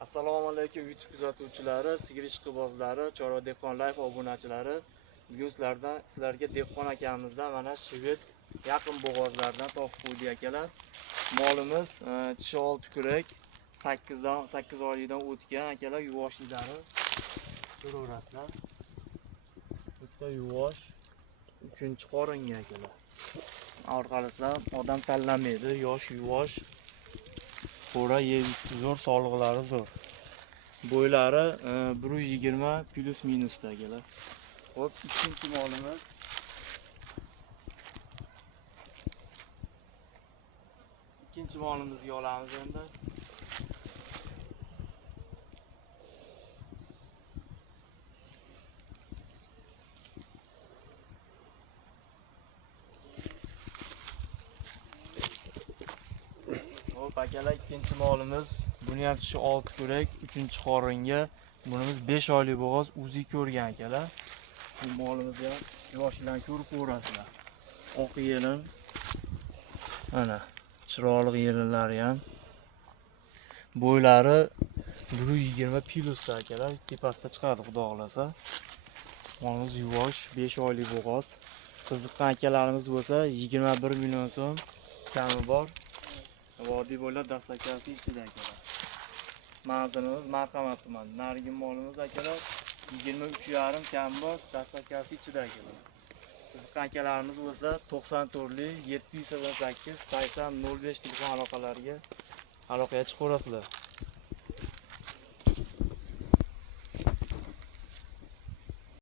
Assalomu alaykum YouTube kuzatuvchilari, sigir ishqibozlari, Chorva dehqon life obunachilari. Bugun sizlarga dehqon akamizdan mana shved yaqin bo'g'ozlardan topib qo'ydik akalar. Molimiz tishi 6 kurak, 8 oylikdan o'tgan akalar, yuvoshliklari ko'raverasizlar. Bitta yuvosh 3-qoringa akalar. Orqalasidan odam tanlamaydi, yosh yuvosh. Qo'ra yebisi zo'r, sog'liqlari zo'r. Bo'ylari 120 plus minusda akalar. Xo'p, ikkinchi molimiz. Ikkinchi molimizga olamiz endi. Xo'p, akalar, ikkinchi molimiz. Buni ham tishi 6 kurak, 3-qoringa. Bunimiz 5 oylik bo'g'oz, o'zi ko'rgan akalar. Bu molimizni ham yoshlarni ko'rib ko'rasizlar. Oq yelin. Mana chiroyli yelinlari ham. Bo'ylari 120 plusda akalar, tepasida chiqadi xudo xolasa. Molimiz yuvosh, 5 oylik bo'g'oz. Qiziqqan akalarimiz bo'lsa 21 million so'm kami bor. Vodiy bo'ylab dastlabki ichida akalar. Manzilimiz Marhamat tumani. Narigi molimiz akalar 23,5 kam bor, dastlabki ichida akalar. Qiziqqan akalarimiz bo'lsa 94 708 80 05 telefon aloqalariga aloqaga chiqaverasizlar.